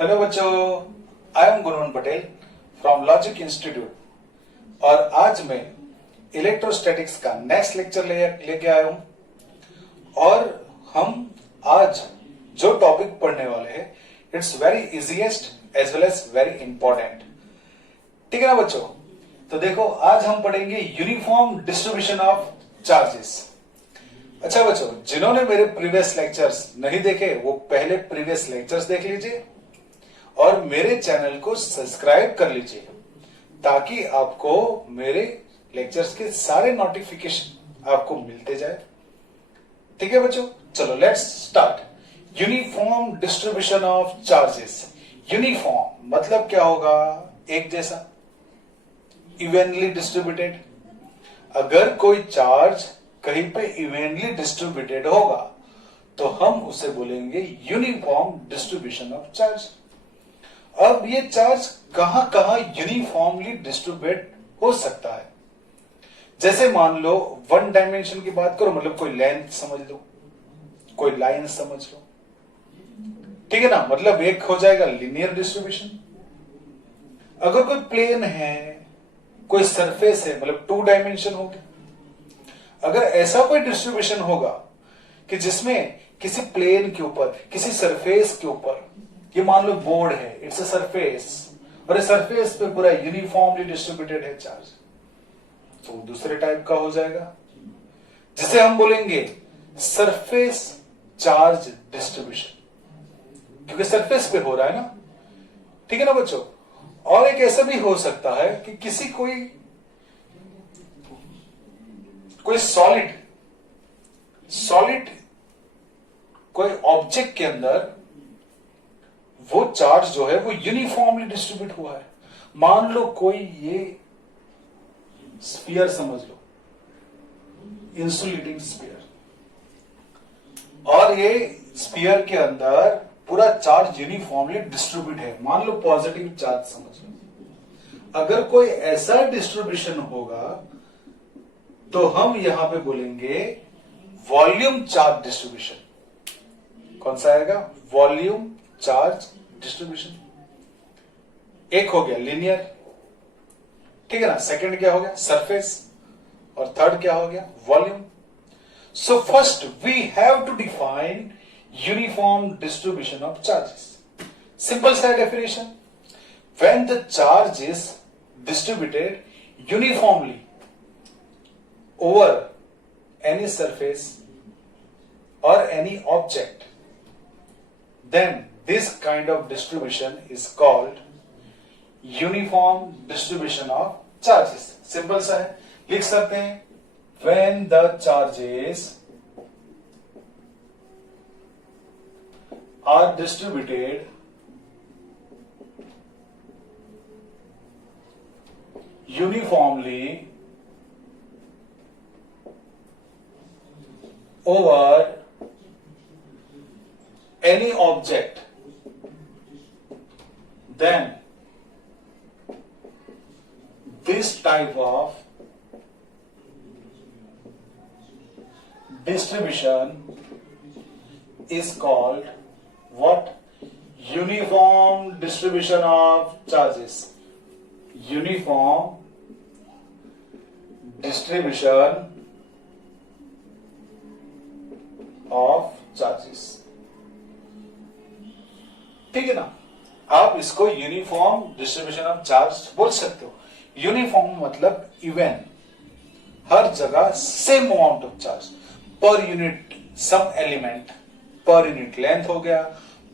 Hello बच्चों, I am Guruvan Patel from Logic Institute और आज मैं इलेक्ट्रोस्टैटिक्स का नेक्स्ट लेक्चर लेके आया हूं। और हम आज जो टॉपिक पढ़ने वाले हैं it's very easiest as well as very important. ठीक है ना बच्चों? तो देखो, आज हम पढ़ेंगे यूनिफॉर्म डिस्ट्रीब्यूशन ऑफ चार्जेस। अच्छा बच्चों, जिन्होंने मेरे प्रीवियस लेक्चर्स नहीं देखे वो पहले प्रीवियस लेक्चर्स देख लीजिए और मेरे चैनल को सब्सक्राइब कर लीजिए ताकि आपको मेरे लेक्चर्स के सारे नोटिफिकेशन आपको मिलते जाए। ठीक है बच्चों, चलो let's start. Uniform distribution of charges. Uniform मतलब क्या होगा? एक जैसा, इवेनली डिस्ट्रीब्यूटेड। अगर कोई चार्ज कहीं पे इवेनली डिस्ट्रीब्यूटेड होगा तो हम उसे बोलेंगे यूनिफॉर्म डिस्ट्रीब्यूशन ऑफ चार्ज। अब ये चार्ज कहां कहां यूनिफॉर्मली डिस्ट्रीब्यूट हो सकता है? जैसे मान लो वन डायमेंशन की बात करो, मतलब कोई लेंथ समझ लो, कोई लाइन समझ लो, ठीक है ना? मतलब एक हो जाएगा लिनियर डिस्ट्रीब्यूशन। अगर कोई प्लेन है, कोई सरफेस है, मतलब टू डायमेंशन हो गया। अगर ऐसा कोई डिस्ट्रीब्यूशन होगा कि जिसमें किसी प्लेन के ऊपर, किसी सरफेस के ऊपर, ये मान लो बोर्ड है, इट्स अ सरफेस, और इस सरफेस पे पूरा यूनिफॉर्मली डिस्ट्रीब्यूटेड है चार्ज, तो दूसरे टाइप का हो जाएगा जिसे हम बोलेंगे सरफेस चार्ज डिस्ट्रीब्यूशन, क्योंकि सरफेस पे हो रहा है ना। ठीक है ना बच्चों? और एक ऐसा भी हो सकता है कि किसी कोई सॉलिड कोई ऑब्जेक्ट के अंदर वो चार्ज जो है वो यूनिफॉर्मली डिस्ट्रीब्यूट हुआ है। मान लो कोई ये स्फीयर समझ लो, इंसुलेटिंग स्फीयर, और ये स्फीयर के अंदर पूरा चार्ज यूनिफॉर्मली डिस्ट्रीब्यूट है। मान लो पॉजिटिव चार्ज समझ लो। अगर कोई ऐसा डिस्ट्रीब्यूशन होगा तो हम यहां पे बोलेंगे वॉल्यूम चार्ज डिस्ट्रीब्यूशन। कौन सा आएगा? Volume charge distribution. एक हो गया लीनियर, ठीक है ना? सेकंड क्या हो गया? सरफेस। और थर्ड क्या हो गया? Volume. So first we have to define uniform distribution of charges. Simple सा definition, when the charge is distributed uniformly over any surface or any object, then this kind of distribution is called uniform distribution of charges. Simple सा है, लिख सकते हैं when the charges are distributed uniformly over any object, then this type of distribution is called what? Uniform distribution of charges. Uniform distribution of charges. ठीक है ना? आप इसको यूनिफॉर्म डिस्ट्रीब्यूशन ऑफ चार्ज बोल सकते हो। यूनिफॉर्म मतलब इवन, हर जगह same amount of charge per unit some element, per unit length हो गया,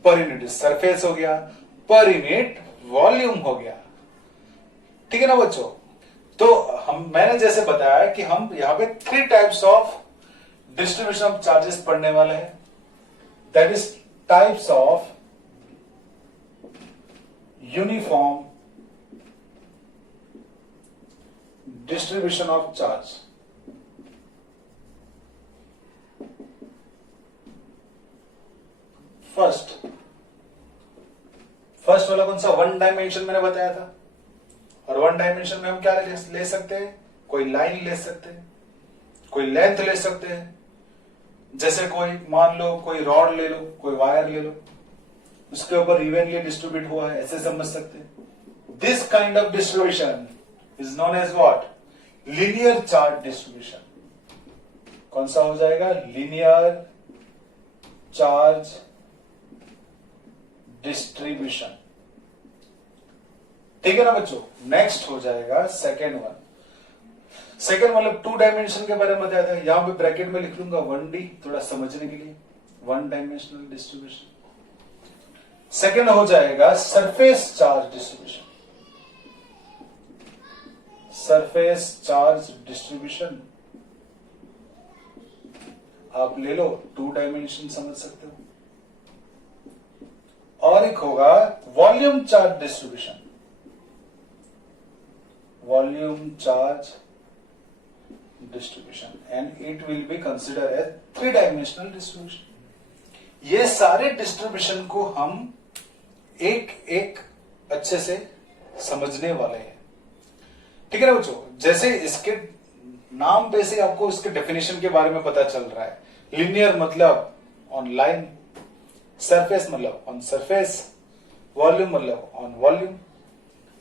पर यूनिट सरफेस हो गया, पर यूनिट वॉल्यूम हो गया। ठीक है ना बच्चों? तो मैंने जैसे बताया कि हम यहां पे 3 types of distribution of charges पढ़ने वाले हैं। That is types of uniform distribution of charge. First वाला कौन सा? वन डायमेंशन मैंने बताया था। और वन डायमेंशन में हम क्या ले सकते हैं? कोई लाइन ले सकते हैं, कोई लेंथ ले सकते हैं, जैसे कोई मान लो कोई रॉड ले लो, कोई वायर ले लो, उसके ऊपर इवनली डिस्ट्रीब्यूट हुआ है, ऐसे समझ सकते हैं। This kind of distribution is known as what? Linear charge distribution. कौन सा हो जाएगा? Linear charge distribution. ठीक है ना बच्चों? नेक्स्ट हो जाएगा सेकेंड वन। सेकेंड मतलब 2 डायमेंशन के बारे में बताया था, यहां पे ब्रैकेट में लिख लूंगा 1D, थोड़ा समझने के लिए, 1 डायमेंशनल डिस्ट्रीब्यूशन। सेकेंड हो जाएगा surface charge distribution. Surface charge distribution आप ले लो, 2 डायमेंशन समझ सकते हो। और एक होगा volume charge distribution. Volume charge distribution and it will be consider as 3 dimensional distribution. ये सारे डिस्ट्रीब्यूशन को हम एक एक अच्छे से समझने वाले हैं। ठीक है ना बच्चों? जैसे इसके नाम पे से आपको इसके डेफिनेशन के बारे में पता चल रहा है। लीनियर मतलब ऑन लाइन, सरफेस मतलब ऑन सरफेस, वॉल्यूम मतलब ऑन वॉल्यूम।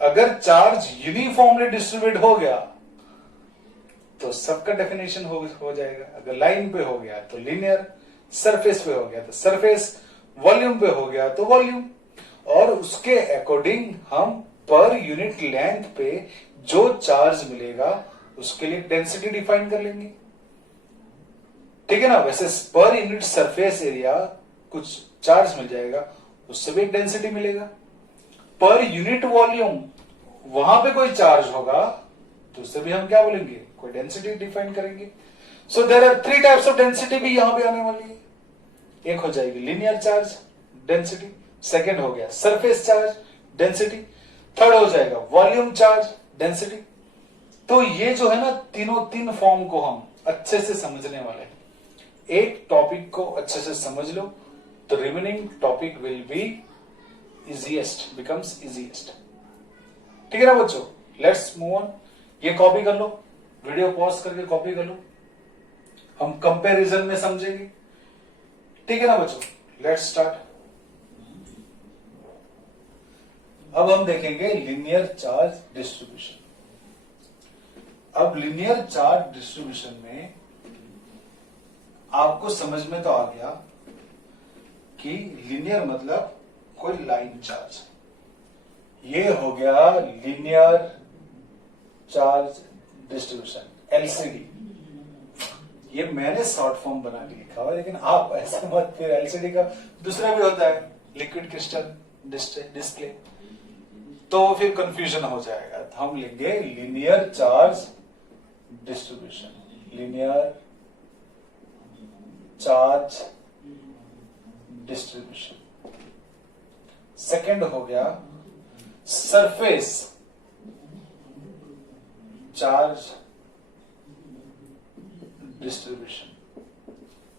अगर चार्ज यूनिफॉर्मली डिस्ट्रीब्यूट हो गया तो सबका डेफिनेशन हो जाएगा। अगर लाइन पे हो गया तो लीनियर, सरफेस पे हो गया तो सरफेस, वॉल्यूम पे हो गया तो वॉल्यूम। और उसके अकॉर्डिंग हम पर यूनिट लेंथ पे जो चार्ज मिलेगा उसके लिए डेंसिटी डिफाइन कर लेंगे। ठीक है ना? वैसे पर यूनिट सरफेस एरिया कुछ चार्ज मिल जाएगा, उससे भी एक डेंसिटी मिलेगा। पर यूनिट वॉल्यूम वहां पे कोई चार्ज होगा तो उससे भी हम क्या बोलेंगे? कोई डेंसिटी डिफाइन करेंगे। So there are 3 types of density भी यहां पे आने वाली है। एक हो जाएगी लीनियर चार्ज डेंसिटी, सेकेंड हो गया सरफेस चार्ज डेंसिटी, थर्ड हो जाएगा वॉल्यूम चार्ज डेंसिटी। तो ये जो है ना, तीनों 3 फॉर्म को हम अच्छे से समझने वाले हैं। एक टॉपिक को अच्छे से समझ लो तो remaining topic will be easiest, becomes easiest. ठीक है ना बच्चों? Let's move on. ये कॉपी कर लो, वीडियो पॉज करके कॉपी कर लो, हम कंपैरिजन में समझेंगे। ठीक है ना बच्चों? Let's start. अब हम देखेंगे लीनियर चार्ज डिस्ट्रीब्यूशन। अब लीनियर चार्ज डिस्ट्रीब्यूशन में आपको समझ में तो आ गया कि लीनियर मतलब कोई लाइन चार्ज। ये हो गया लीनियर चार्ज डिस्ट्रीब्यूशन, एलसीडी। ये मैंने शॉर्ट फॉर्म बना के लिखा हुआ, लेकिन आप ऐसा मत, फिर एलसीडी का दूसरा भी होता है लिक्विड क्रिस्टल डिस्प्ले, तो फिर कंफ्यूजन हो जाएगा। तो हम लेंगे linear charge distribution, linear charge distribution. Second हो गया surface charge distribution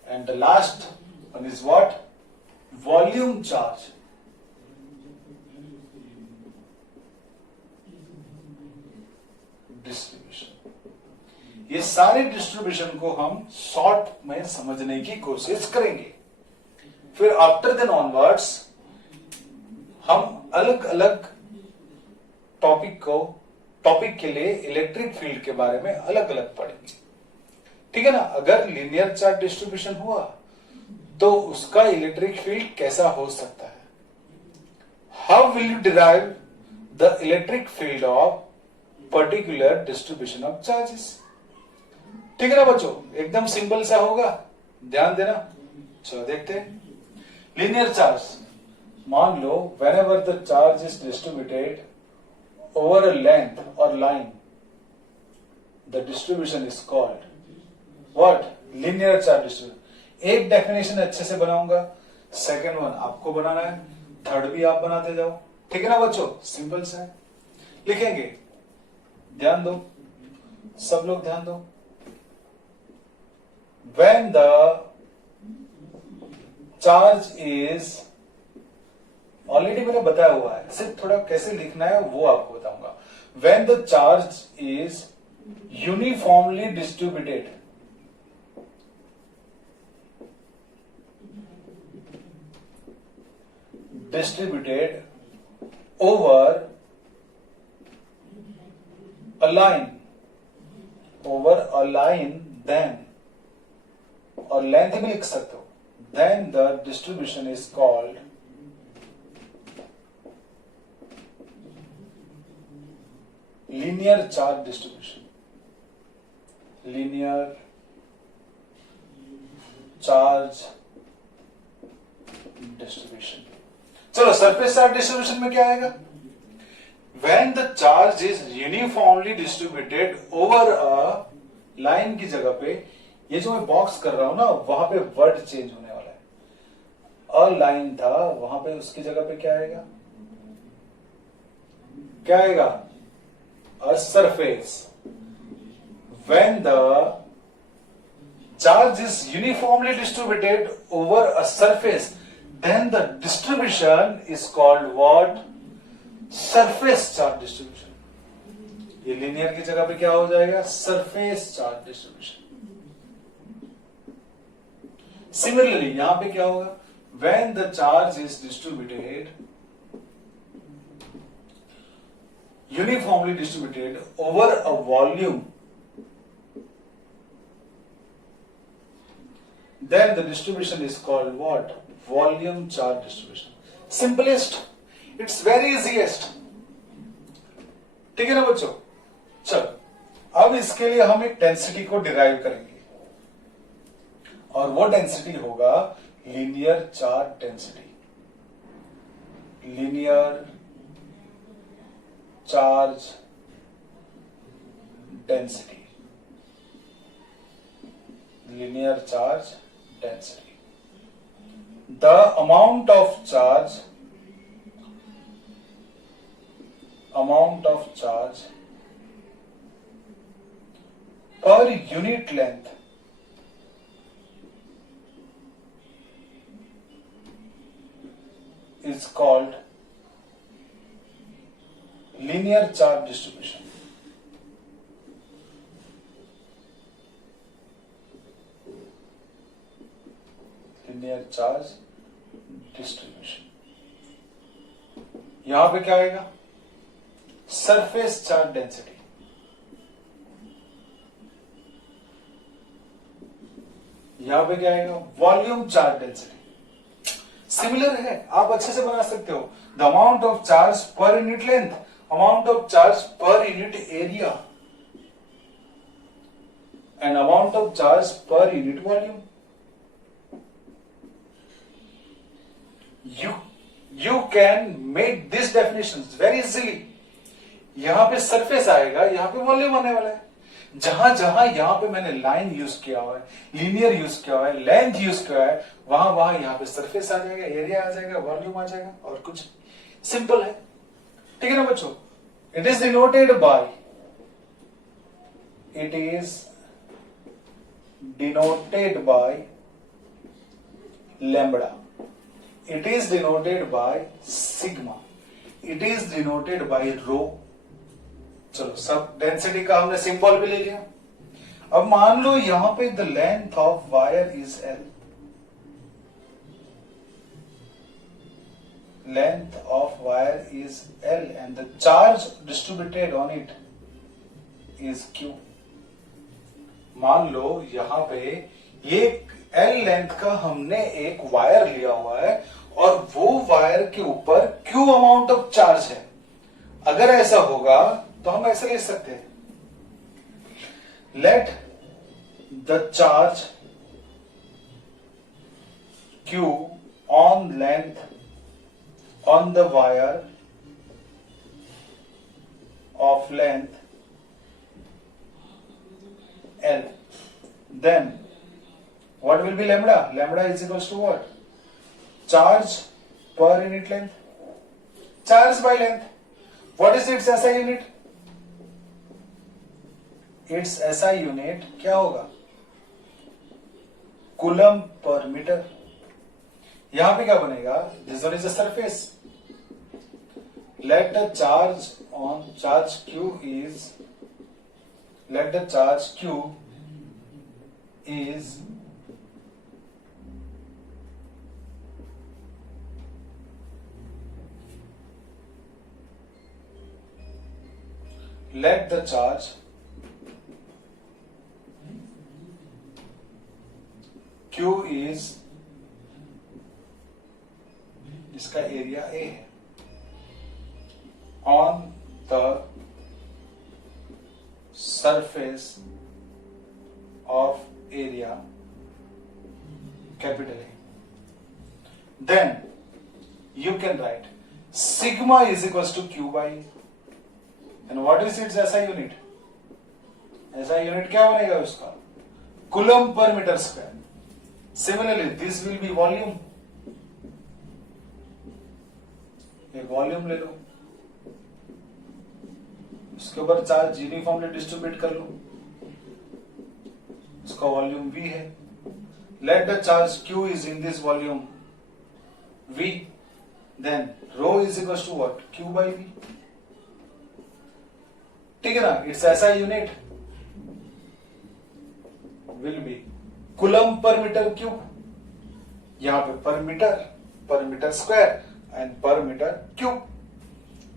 and the last one is what? Volume charge distribution. ये सारे डिस्ट्रीब्यूशन को हम शॉर्ट में समझने की कोशिश करेंगे। फिर आफ्टर देन ऑनवर्ड्स हम अलग अलग टॉपिक के लिए इलेक्ट्रिक फील्ड के बारे में अलग अलग पढ़ेंगे। ठीक है ना? अगर लीनियर चार्ज डिस्ट्रीब्यूशन हुआ तो उसका इलेक्ट्रिक फील्ड कैसा हो सकता है? How will you derive the electric field of particular distribution of charges? ठीक है ना बच्चों? एकदम सिंपल सा होगा, ध्यान देना। चलो देखते हैं। लीनियर चार्ज, मान लो whenever the charge is distributed over a length or line, the distribution is called what? Linear charge distribution. एक डेफिनेशन अच्छे से बनाऊंगा, सेकंड वन आपको बनाना है, थर्ड भी आप बनाते जाओ। ठीक है ना बच्चों? सिंपल सा है, लिखेंगे। ध्यान दो, सब लोग ध्यान दो। When the charge is, already मैंने बताया हुआ है, सिर्फ थोड़ा कैसे लिखना है वो आपको बताऊंगा। When the charge is uniformly distributed, distributed over a line, then, और लेंथ भी लिख सकते हो, then the distribution is called linear charge distribution. Linear charge distribution. चलो सरफेस चार्ज डिस्ट्रीब्यूशन में क्या आएगा? When the charge is uniformly distributed over a line की जगह पे, ये जो मैं बॉक्स कर रहा हूं ना, वहां पे वर्ड चेंज होने वाला है. अ लाइन था, वहां पे उसकी जगह पे क्या आएगा? क्या आएगा? A surface. When the charge is uniformly distributed over a surface, then the distribution is called what? Surface charge distribution. ये linear की जगह पे क्या हो जाएगा? Surface charge distribution. Similarly, यहां पे क्या होगा? When the charge is distributed, uniformly distributed over a volume, then the distribution is called what? Volume charge distribution. Simplest, it's very easiest. ठीक है ना बच्चों? चलो अब इसके लिए हम एक डेंसिटी को डिराइव करेंगे और वो डेंसिटी होगा linear charge density. Linear charge density. Linear charge density. The amount of charge per unit length is called linear charge distribution. Linear charge distribution. यहां पे क्या आएगा? Surface charge density. यहां पे क्या आएगा? Volume charge density. सिमिलर है, आप अच्छे से बना सकते हो. The amount of charge per unit length, amount of charge per unit area, and amount of charge per unit volume. You can make these definitions very easily. यहां पे surface आएगा, यहां पे वॉल्यूम आने वाला है. जहां जहां यहां पे मैंने लाइन यूज किया हुआ है, लीनियर यूज किया हुआ है, लेंथ यूज किया है, वहां वहां यहां पे सरफेस आ जाएगा, एरिया आ जाएगा, वॉल्यूम आ जाएगा, और कुछ सिंपल है. ठीक है ना बच्चों? It is denoted by lambda. It is denoted by sigma. It is denoted by rho. चलो सब डेंसिटी का हमने सिंबल भी ले लिया. अब मान लो यहां पे the length of wire is L. Length of wire is L and the charge distributed on it is Q. मान लो यहां पे ये L लेंथ का हमने एक वायर लिया हुआ है और वो वायर के ऊपर Q अमाउंट ऑफ चार्ज है. अगर ऐसा होगा तो हम ऐसे लिख सकते हैं, let the charge Q on length on the wire of length L, then what will be lambda? Lambda is equals to what? Charge per unit length. Charge by length. What is its SI unit? Its SI unit क्या होगा? Coulomb per metre. यहां पे क्या बनेगा? This one is a surface. Let the charge Q is let the charge Q is, इसका area A है, on the surface of area capital A. Then you can write sigma is equals to Q by A. And what is its SI unit? SI unit क्या बनेगा उसका? Coulomb per meter square. Similarly, this will be volume. एक volume ले लो, उसके ऊपर charge uniformly distribute कर लो, उसका volume V है. Let the charge Q is in this volume V, then rho is equals to what? Q by V. ठीक है ना? Its SI unit will be Coulomb per meter cube. यहां पे per meter square and per meter cube.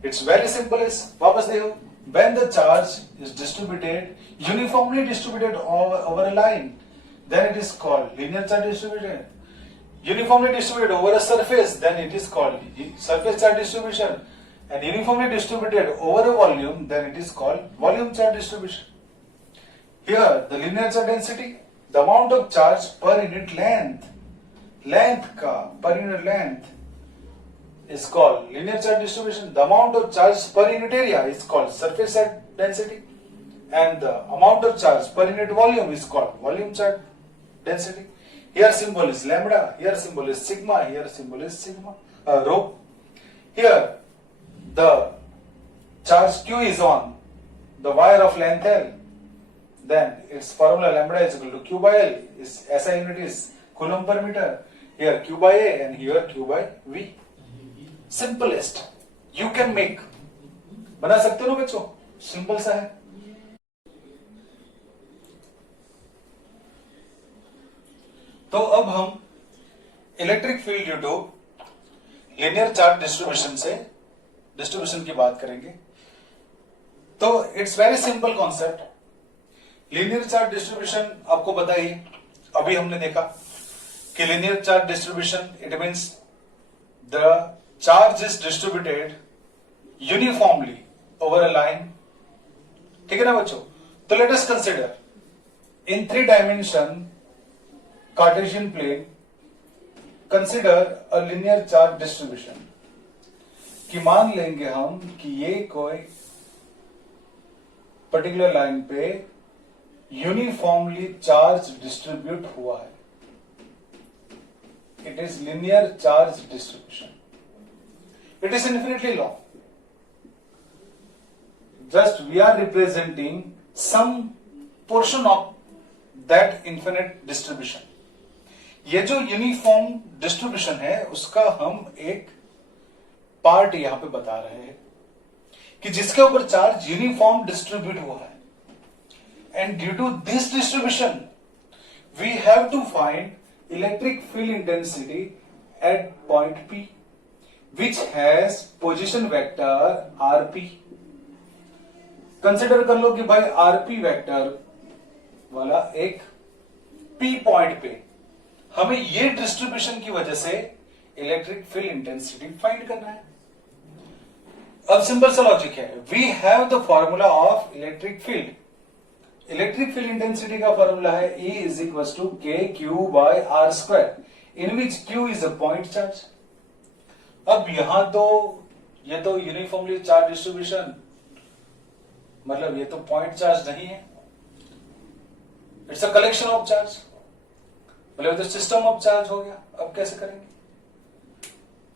It's very simple. वापस देखो, when the charge is distributed, uniformly distributed over a line, then it is called linear charge distribution. Uniformly distributed over a surface, then it is called surface charge distribution. And uniformly distributed over a volume, then it is called volume charge distribution. Here, the linear charge density, the amount of charge per unit length per unit length is called linear charge distribution. The amount of charge per unit area is called surface charge density, and the amount of charge per unit volume is called volume charge density. Here symbol is lambda, here symbol is sigma, here symbol is rho. Here the charge Q is on the wire of length L, then its formula lambda is equal to Q by L. Its SI unit is Coulomb per meter. Here Q by A and here Q by V. Simplest you can make. बना सकते हो ना बच्चों? Simple सा है. तो अब हम electric field due to linear charge distribution की बात करेंगे. तो it's very simple concept. Linear charge distribution आपको बताइए, अभी हमने देखा कि linear charge distribution it means the charge is distributed uniformly over a line. ठीक है ना बच्चों? तो let us consider in 3 dimension cartesian plane, consider a linear charge distribution. कि मान लेंगे हम कि ये कोई पर्टिकुलर लाइन पे यूनिफॉर्मली चार्ज डिस्ट्रीब्यूट हुआ है. It is linear charge distribution. It is infinitely long. Just we are representing some portion of that infinite distribution. ये जो यूनिफॉर्म डिस्ट्रीब्यूशन है उसका हम एक पार्ट यहां पे बता रहे हैं कि जिसके ऊपर चार्ज यूनिफॉर्म डिस्ट्रीब्यूट हुआ है. And due to this distribution, we have to find electric field intensity at point P, which has position vector rp. Consider कर लो कि भाई rp वेक्टर वाला एक P पॉइंट पे हमें ये डिस्ट्रीब्यूशन की वजह से इलेक्ट्रिक फील्ड इंटेंसिटी फाइंड करना है. अब सिंपल सा लॉजिक है. We have the formula of electric field. Electric field intensity का फॉर्मूला है E is equal to k q by r square, in which q is a point charge. अब यहां तो ये तो यूनिफॉर्मली चार्ज डिस्ट्रीब्यूशन, मतलब ये तो पॉइंट चार्ज नहीं है, it's a collection of charge, मतलब तो सिस्टम ऑफ चार्ज हो गया. अब कैसे करेंगे?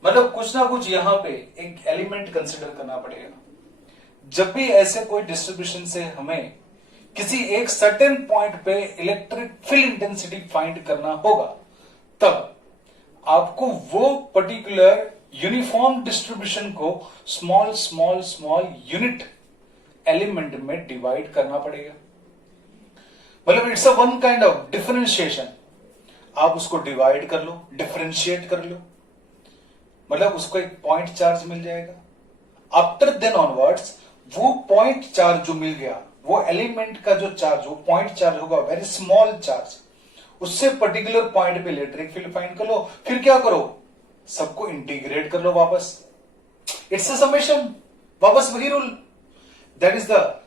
मतलब कुछ ना कुछ यहां पे एक एलिमेंट कंसिडर करना पड़ेगा. जब भी ऐसे कोई डिस्ट्रीब्यूशन से हमें किसी एक सर्टेन पॉइंट पे इलेक्ट्रिक फील्ड इंटेंसिटी फाइंड करना होगा, तब आपको वो पर्टिकुलर यूनिफॉर्म डिस्ट्रीब्यूशन को small small small unit element में डिवाइड करना पड़ेगा. मतलब it's a one kind of differentiation. आप उसको डिवाइड कर लो, डिफरेंशिएट कर लो, मतलब उसको एक पॉइंट चार्ज मिल जाएगा. आफ्टर देन ऑनवर्ड्स वो पॉइंट चार्ज जो मिल गया, वो एलिमेंट का जो चार्ज, वो पॉइंट चार्ज होगा, वेरी स्मॉल चार्ज, उससे पर्टिकुलर पॉइंट पे इलेक्ट्रिक फील्ड फाइंड कर लो। फिर क्या करो, सबको इंटीग्रेट कर लो वापस, इट्स अ समेशन, वापस वही rule, that is the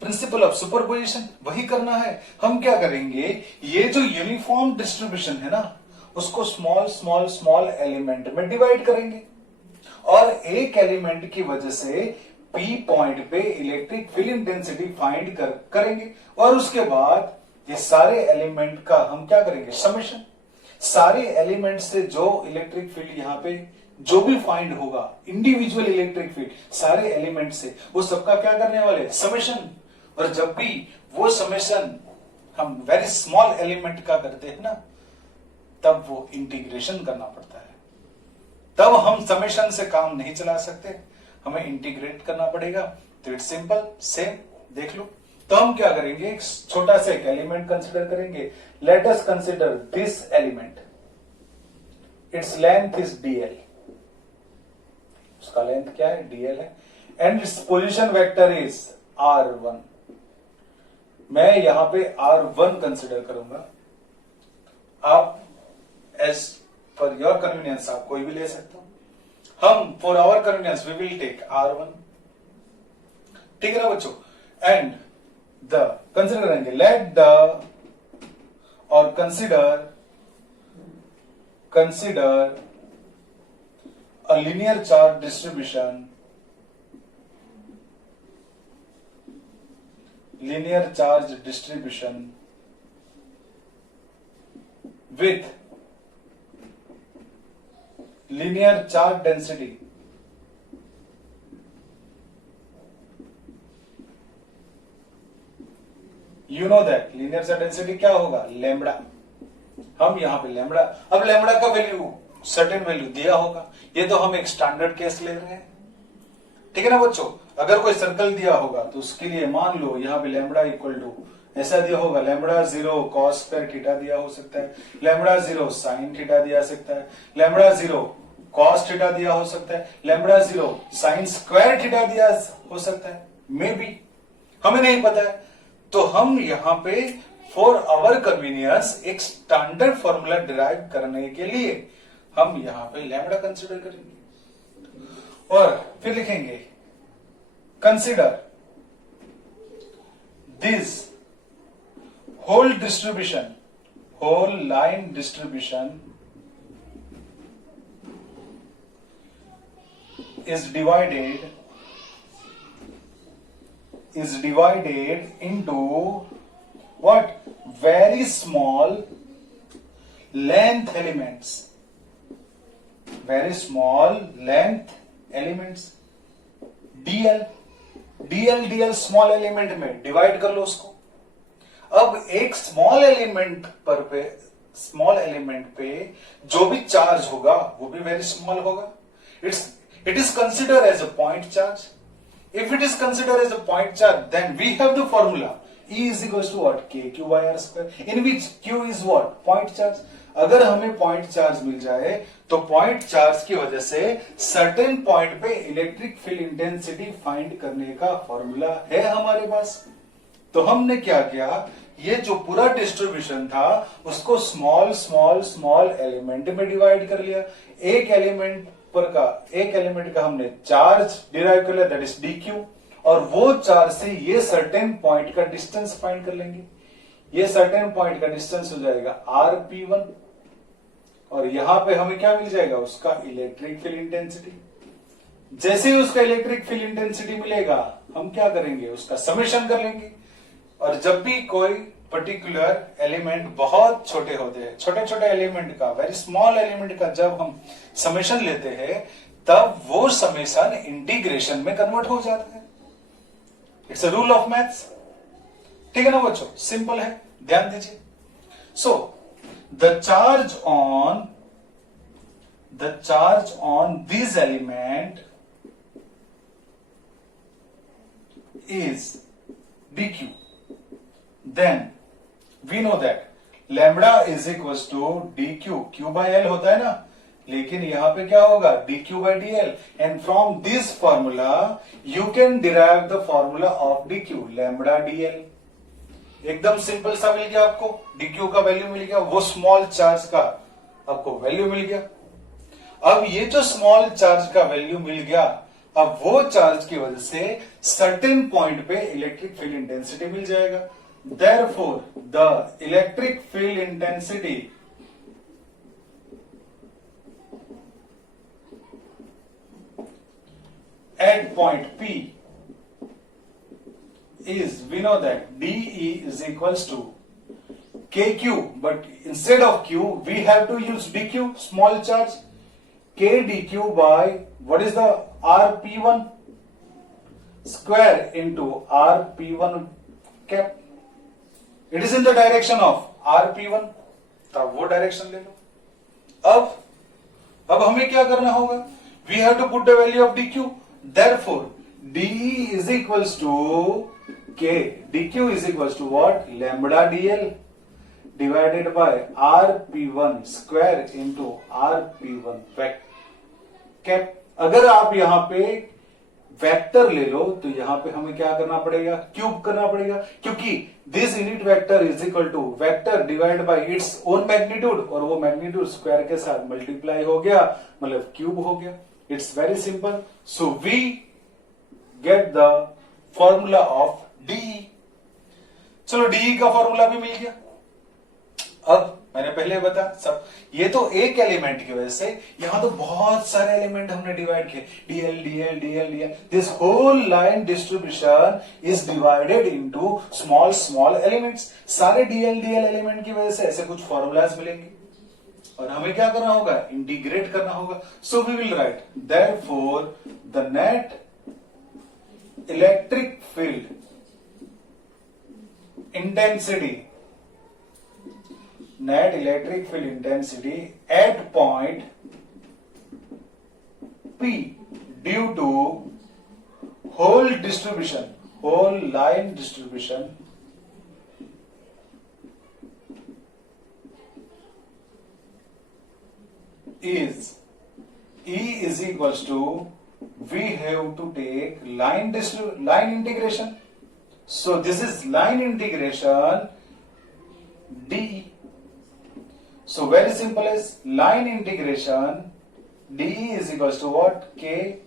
principle of superposition, वही करना है। हम क्या करेंगे, ये जो यूनिफॉर्म डिस्ट्रीब्यूशन है ना, उसको स्मॉल स्मॉल स्मॉल एलिमेंट में डिवाइड करेंगे, और एक एलिमेंट की वजह से पी पॉइंट पे इलेक्ट्रिक फील्ड इंटेंसिटी फाइंड करेंगे, और उसके बाद ये सारे एलिमेंट का हम क्या करेंगे, समेशन। सारे एलिमेंट से जो इलेक्ट्रिक फील्ड यहां पे जो भी फाइंड होगा, इंडिविजुअल इलेक्ट्रिक फील्ड सारे एलिमेंट से, वो सबका क्या करने वाले, समेशन। और जब भी वो समेशन हम वेरी स्मॉल एलिमेंट का करते हैं ना, तब वो इंटीग्रेशन करना पड़ता है, तब हम समेशन से काम नहीं चला सकते, हमें इंटीग्रेट करना पड़ेगा। तो इट्स सिंपल, सेम देख लो। तो हम क्या करेंगे, एक छोटा सा एक एलिमेंट कंसिडर करेंगे। Let us consider this element, its length is dl, उसका लेंथ क्या है, dl है, and its position vector is r1। मैं यहां पे r1 कंसिडर करूंगा, आप एज फॉर योर कन्वीनियंस आप कोई भी ले सकते हो, हम for our convenience we will take r1, ठीक है ना बच्चों। एंड द कंसिडर करेंगे, लेट द और consider a linear charge distribution, with linear charge density you know that linear charge density क्या होगा, लैम्बडा। हम यहां पे लैम्बडा, अब लैम्बडा का वैल्यू सर्टेन वैल्यू दिया होगा, ये तो हम एक स्टैंडर्ड केस ले रहे हैं, ठीक है ना बच्चों। अगर कोई सर्कल दिया होगा तो उसके लिए मान लो यहां पे लैम्बडा इक्वल टू ऐसा दिया होगा, लैम्बडा 0 कॉस स्क्वायर थीटा दिया हो सकता है, लैम्बडा 0 साइन थीटा दिया सकता है, लैम्बडा 0 कॉस थीटा दिया हो सकता है, लैम्बडा 0 साइन स्क्वायर थीटा दिया हो सकता है, मे बी, हमें नहीं पता है। तो हम यहां पे फॉर आवर कन्वीनियंस एक स्टैंडर्ड फॉर्मूला डिराइव करने के लिए हम यहां पे लैम्बडा कंसीडर करेंगे, और फिर लिखेंगे consider this whole distribution, whole line distribution is divided into what, very small length elements, very small length elements, dl small element में डिवाइड कर लो उसको। अब एक स्मॉल एलिमेंट पे जो भी चार्ज होगा वो भी वेरी स्मॉल होगा, it is considered as a point charge. If it is considered as a point charge, then we have the formula E is equals to what, kq by r square, in which q is what, point charge. अगर हमें point charge मिल जाए तो point charge की वजह से certain point पे electric field intensity find करने का फॉर्मूला है हमारे पास। तो हमने क्या किया, ये जो पूरा डिस्ट्रीब्यूशन था उसको स्मॉल स्मॉल स्मॉल एलिमेंट में डिवाइड कर लिया। एक एलिमेंट का हमने चार्ज डिराइव कर लिया, दैट इज dq, और वो चार्ज से ये सर्टेन पॉइंट का डिस्टेंस फाइंड कर लेंगे। ये सर्टेन पॉइंट का डिस्टेंस हो जाएगा rp1, और यहां पे हमें क्या मिल जाएगा, उसका इलेक्ट्रिक फील्ड इंटेंसिटी। जैसे ही उसका इलेक्ट्रिक फील्ड इंटेंसिटी मिलेगा हम क्या करेंगे, उसका समेशन कर लेंगे। और जब भी कोई पर्टिकुलर एलिमेंट बहुत छोटे होते हैं, छोटे छोटे एलिमेंट का, वेरी स्मॉल एलिमेंट का जब हम समेशन लेते हैं तब वो समेशन इंटीग्रेशन में कन्वर्ट हो जाता है। It's a rule of maths, ठीक है ना बच्चों, सिंपल है, ध्यान दीजिए। So the charge on this element is dq, then we know that lambda is equals to dq, q by l होता है ना, लेकिन यहां पे क्या होगा, dq by dl, and from this formula you can derive the formula of dq, lambda dl। एकदम simple सा मिल गया आपको, dq का वैल्यू मिल गया, वो स्मॉल चार्ज का आपको वैल्यू मिल गया। अब ये जो स्मॉल चार्ज का वैल्यू मिल गया, अब वो चार्ज की वजह से सर्टेन पॉइंट पे इलेक्ट्रिक फील्ड इंटेंसिटी मिल जाएगा। Therefore, the electric field intensity at point P is, we know that dE is equals to kq, but instead of q we have to use dq, small charge, k dq by what is the rp1 square into rp1 cap. It is in the direction of rp1, तब वो direction ले लो। अब हमें क्या करना होगा, we have to put the value of dq, therefore dE is equals to k, dq is equals to what, lambda dl divided by rp1 square into rp1 cap. अगर आप यहां पे वेक्टर ले लो तो यहां पे हमें क्या करना पड़ेगा, क्यूब करना पड़ेगा, क्योंकि this unit vector is equal to vector divide by its own magnitude, और वो मैग्नीट्यूड स्क्वायर के साथ मल्टीप्लाई हो गया, मतलब क्यूब हो गया। It's very simple. So we get the formula of d E. चलो डीई का फॉर्मूला भी मिल गया। अब मैंने पहले बता सब, ये तो एक एलिमेंट की वजह से, यहां तो बहुत सारे एलिमेंट हमने डिवाइड किए, d l d l d l d l, this whole line distribution is divided into small small elements. सारे डीएल डीएल एलिमेंट की वजह से ऐसे कुछ फॉर्मूलाज मिलेंगे, और हमें क्या करना होगा, इंटीग्रेट करना होगा। So we will write therefore the net electric field intensity, net electric field intensity at point P due to whole distribution, whole line distribution is E is equals to, we have to take line integration. So this is line integration d. So very simple is line integration dE is equals to what, k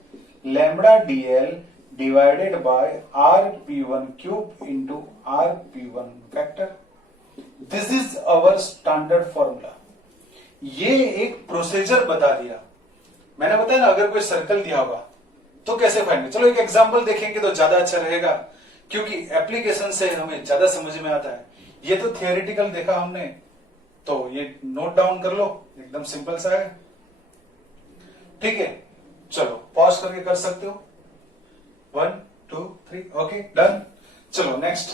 lambda dl divided by rp1 cube into rp1 vector. This is our standard formula. ये एक procedure बता दिया। मैंने बताया ना, अगर कोई circle दिया होगा तो कैसे फाइंड, चलो एक एग्जांपल देखेंगे तो ज्यादा अच्छा रहेगा, क्योंकि एप्लीकेशन से हमें ज्यादा समझ में आता है। ये तो थियोरेटिकल देखा हमने, तो ये नोट डाउन कर लो, एकदम सिंपल सा है। ठीक है, चलो पॉज करके कर सकते हो, 1 2 3, ओके डन। चलो नेक्स्ट,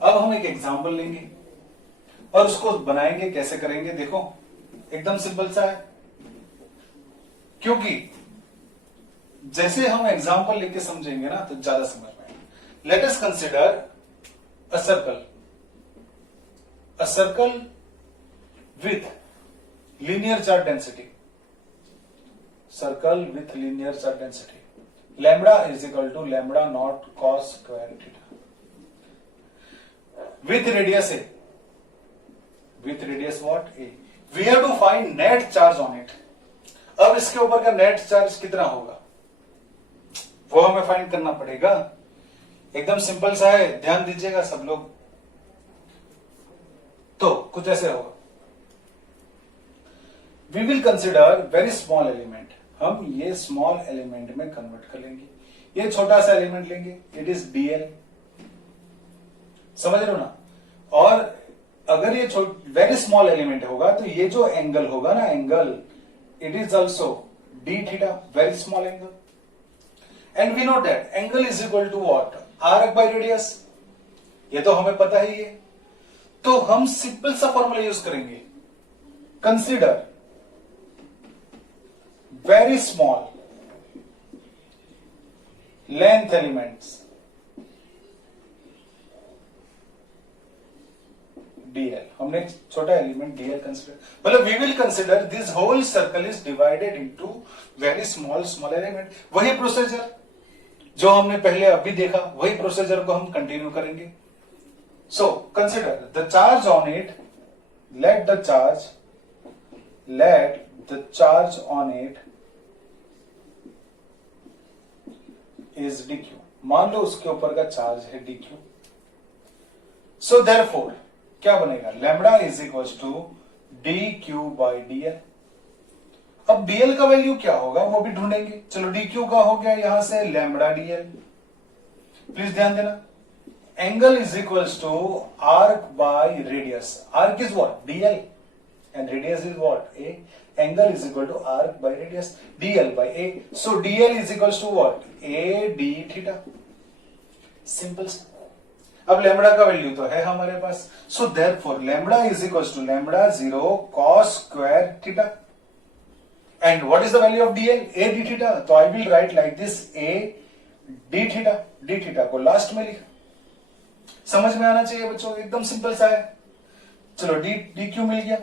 अब हम एक एग्जांपल लेंगे और उसको बनाएंगे। कैसे करेंगे देखो, एकदम सिंपल सा है, क्योंकि जैसे हम एग्जांपल लेके समझेंगे ना तो ज्यादा समझ में आएगा। Let us consider a circle with linear charge density, circle with linear charge density, lambda is equal to lambda naught cos square theta, with radius a, with radius what, a, we have to find net charge on it। अब इसके ऊपर का net charge कितना होगा वो हमें find करना पड़ेगा। एकदम सिंपल सा है, ध्यान दीजिएगा सब लोग। तो कुछ ऐसे होगा, we will consider very small element, हम ये स्मॉल एलिमेंट में कन्वर्ट कर लेंगे। ये छोटा सा एलिमेंट लेंगे, इट इज डीएल, समझ रहे हो ना। और अगर ये वेरी स्मॉल एलिमेंट होगा तो ये जो एंगल होगा ना, angle, it is also d theta, very small angle, and we know that angle is equal to what, arc by radius. ये तो हमें पता ही है, तो हम सिंपल सा फॉर्मूला यूज करेंगे। Consider very small length elements dl, हमने एक छोटा एलिमेंट डीएल कंसिडर, मतलब we will consider this whole circle is divided into very small small element. वही प्रोसीजर जो हमने पहले अभी देखा, वही प्रोसीजर को हम कंटिन्यू करेंगे। So consider the charge on it, let the charge on it is dq। मान लो उसके ऊपर का चार्ज है dq। सो therefore क्या बनेगा, lambda is equal to dq by dl। अब dl का वैल्यू क्या होगा वो भी ढूंढेंगे। चलो dq का हो गया यहां से लैम्बडा dl। प्लीज ध्यान देना, angle is equals to arc by radius। Arc is what? dl and radius is what? a। Angle is equal to arc by radius, dl by a। So dl is equals to what? a d theta। Simple. अब lambda का value तो है हमारे पास, so therefore lambda is equals to lambda 0 cos square theta. And what is the value of dl? a d theta. तो I will write like this a d theta. d theta को last में लिखा। समझ में आना चाहिए बच्चों, एकदम सिंपल सा है। चलो डी क्यू मिल गया।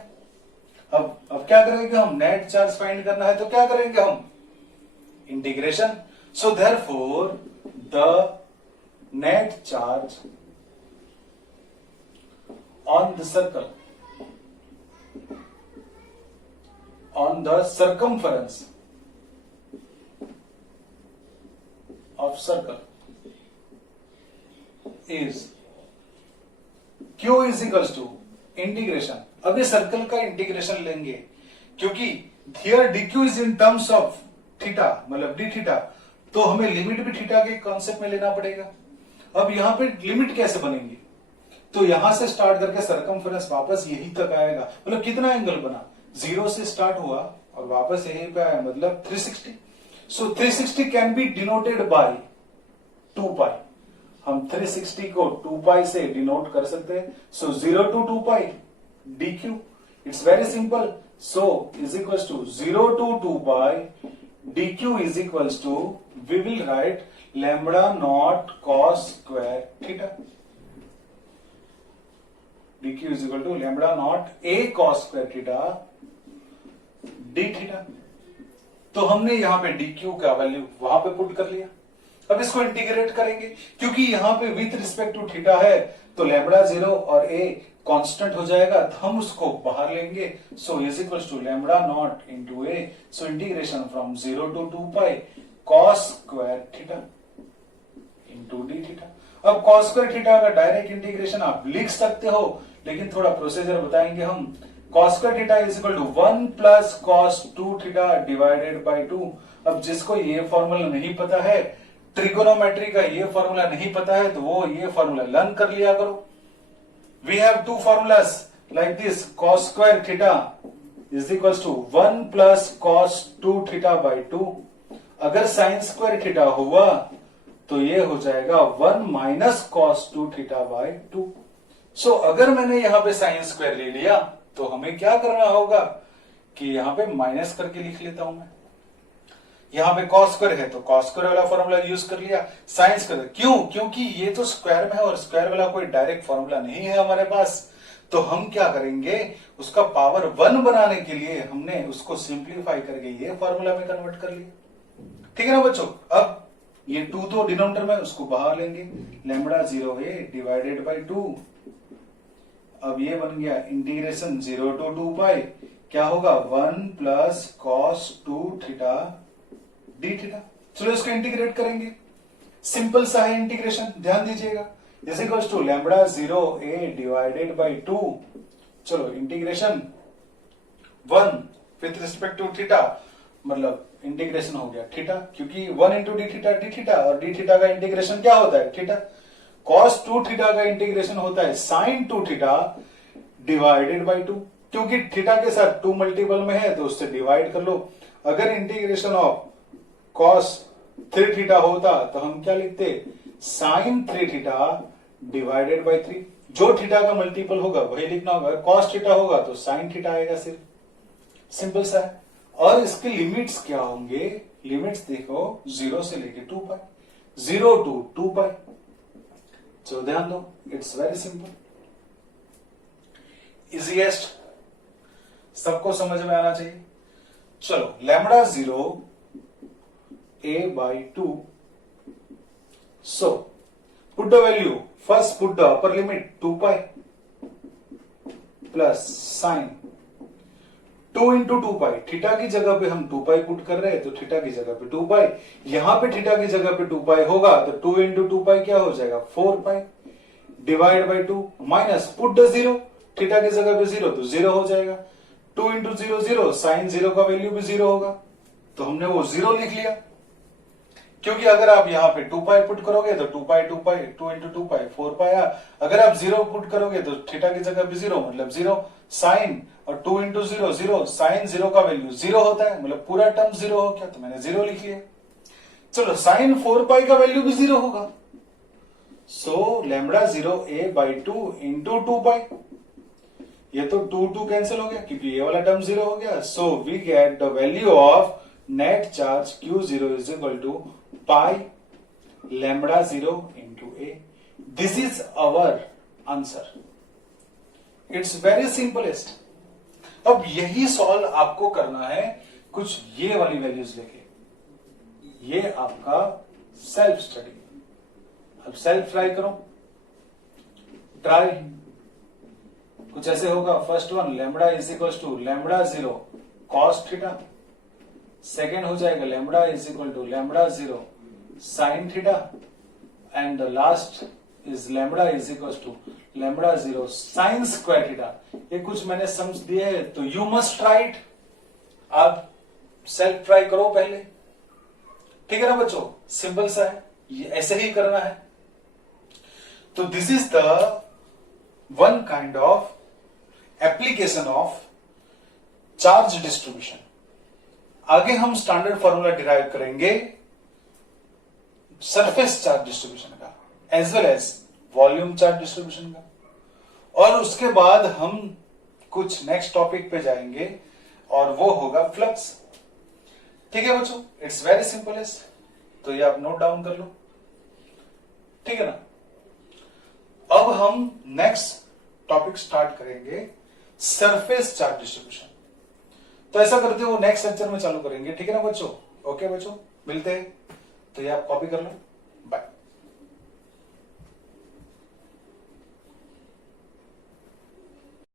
अब क्या करेंगे हम, नेट चार्ज फाइंड करना है तो क्या करेंगे हम, integration. So therefore the net charge on the circle, on the circumference of circle is Q is equals to integration. अब ये सर्कल का इंटीग्रेशन लेंगे क्योंकि here dq is in terms of theta, मतलब d थीटा, तो हमें limit भी theta के कॉन्सेप्ट में लेना पड़ेगा। अब यहां पे लिमिट कैसे बनेंगे, तो यहां से स्टार्ट करके सर्कमफरेंस वापस यही तक आएगा, मतलब कितना एंगल बना, 0 से स्टार्ट हुआ और वापस यहीं पे आया, मतलब 360। सो 360 कैन बी डिनोटेड बाय 2 पाई। हम 360 को 2 पाई से डिनोट कर सकते हैं। So 0 to 2 pi dq, it's very simple. So is equals to 0 to 2 pi dq is equals to, we will write lambda naught cos square theta. dq is equal to lambda naught a cos square theta d theta. तो हमने यहां पे dq का value वहां पे put कर लिया। अब इसको इंटीग्रेट करेंगे क्योंकि यहां पे विथ रिस्पेक्ट टू थीटा है, तो लैम्बडा 0 और a कांस्टेंट हो जाएगा, तो हम उसको बाहर लेंगे। So is equals to lambda naught into a। So integration from 0 to 2 pi cos square theta into d theta. अब cos स्क्वायर थीटा का डायरेक्ट इंटीग्रेशन आप लिख सकते हो, लेकिन थोड़ा प्रोसीजर बताएंगे हम। cos square theta is equal to 1 plus cos 2 theta divided by 2। अब जिसको ये फॉर्मूला नहीं पता है, ट्रिगोनोमेट्री का ये फॉर्मूला नहीं पता है, तो वो ये फॉर्मूला लर्न कर लिया करो। We have to formulas like this, cos square theta is equals to 1 plus cos 2 theta by 2। अगर sin स्क्वायर थीटा हुआ तो ये हो जाएगा 1 माइनस cos 2 थीटा बाई 2। सो अगर मैंने यहां पे sin स्क्वायर ले लिया तो हमें क्या करना होगा कि यहां पे माइनस करके लिख लेता हूं मैं। यहां पे cos स्क्वायर है तो cos स्क्वायर वाला फॉर्मूला यूज कर लिया, sin स्क्वायर क्यों, क्योंकि ये तो स्क्वायर में है और स्क्वायर वाला कोई डायरेक्ट फॉर्मूला नहीं है हमारे पास। तो हम क्या करेंगे, उसका पावर 1 बनाने के लिए हमने उसको सिंप्लीफाई करके ये फॉर्मूला में कन्वर्ट कर लिया। ठीक है ना बच्चों। अब ये 2 तो डिनोमिनेटर में, उसको बाहर लेंगे, लैम्बडा 0a डिवाइडेड बाई 2। अब ये बन गया इंटीग्रेशन 0 to 2 पाई, क्या होगा 1 plus cos 2 theta D theta. चलो इसको इंटीग्रेट करेंगे, सिंपल सा है इंटीग्रेशन, ध्यान दीजिएगा। Is equals to lambda 0a divided by 2। चलो integration 1 with respect to theta, मतलब इंटीग्रेशन हो गया थीटा, क्योंकि 1 इंटू डी थीटा और डी थीटा का इंटीग्रेशन क्या होता है थीटा। cos 2 थीटा का इंटीग्रेशन होता है sin 2 थीटा डिवाइडेड बाई 2, क्योंकि थीटा के साथ 2 मल्टीपल में है तो उससे डिवाइड कर लो। अगर इंटीग्रेशन ऑफ cos 3 थीटा होता तो हम क्या लिखते, sin 3 थीटा डिवाइडेड बाई 3। जो थीटा का मल्टीपल होगा वही लिखना होगा। cos थीटा होगा तो sin थीटा आएगा, सिर्फ सिंपल सा है। और इसके लिमिट्स क्या होंगे, लिमिट्स देखो 0 से लेके 2 पाई, 0 to 2 पाई। चलो ध्यान दो, इट्स वेरी सिंपल। इजीएस्ट, सबको समझ में आना चाहिए। चलो lambda 0 a/2, so put the value, first put the upper limit 2 pi plus sin 2 into 2 pi, theta की जगह पे हम 2 पाई पुट कर रहे हैं तो थीटा की जगह पे 2 पाई, यहां पे थीटा की जगह पे 2 पाई होगा तो 2 into 2 पाई क्या हो जाएगा 4 pi divide by 2 minus put the 0, theta की जगह पे 0 तो 0 हो जाएगा, 2 into 0 0, साइन 0 का वैल्यू भी 0 होगा तो हमने वो 0 लिख लिया। क्योंकि अगर आप यहाँ पे 2 पाई पुट करोगे तो 2 पाई 2 into 2 पाई 4 पाई, अगर आप 0 पुट करोगे तो थीटा की जगह पे 0 मतलब 0 साइन, और 2 into 0 0, साइन 0 का वैल्यू 0 होता है मतलब पूरा टर्म 0 हो गया तो मैंने 0 लिख लिया। चलो साइन 4 पाई का वैल्यू भी 0 होगा, सो लैम्बडा 0 a/2 into 2 पाई, ये तो 2 कैंसिल हो गया क्योंकि ये वाला टर्म 0 हो गया, so we get the value of net charge Q0 is equal to pi lambda 0 into a। This is our answer, it's very simplest. अब यही सॉल्व आपको करना है कुछ ये वाली वैल्यूज लेके, ये आपका सेल्फ स्टडी। अब सेल्फ ट्राई करो, ट्राई कुछ ऐसे होगा, first one lambda is equal to lambda 0 cos theta, second हो जाएगा lambda is equal to lambda 0 sine theta, and the last is lambda is equal to lambda 0 sine square theta. ये कुछ मैंने समझ दिए है तो यू मस्ट ट्राई इट, आप सेल्फ ट्राई करो पहले, ठीक है ना बच्चों, सिंपल सा है, ये ऐसे ही करना है। तो this is the one kind of application of charge distribution. आगे हम स्टैंडर्ड फॉर्मूला डिराइव करेंगे सरफेस चार्ज डिस्ट्रीब्यूशन का as well as volume charge distribution का, और उसके बाद हम कुछ नेक्स्ट टॉपिक पे जाएंगे और वो होगा फ्लक्स। ठीक है बच्चों, इट्स वेरी सिंपल इज, तो ये आप नोट डाउन कर लो, ठीक है ना। अब हम नेक्स्ट टॉपिक स्टार्ट करेंगे सरफेस चार्ज डिस्ट्रीब्यूशन, तो ऐसा करते हो नेक्स्ट लेक्चर में चालू करेंगे, ठीक है ना बच्चों। ओके बच्चों, मिलते हैं, तो ये आप कॉपी कर लो, बाय।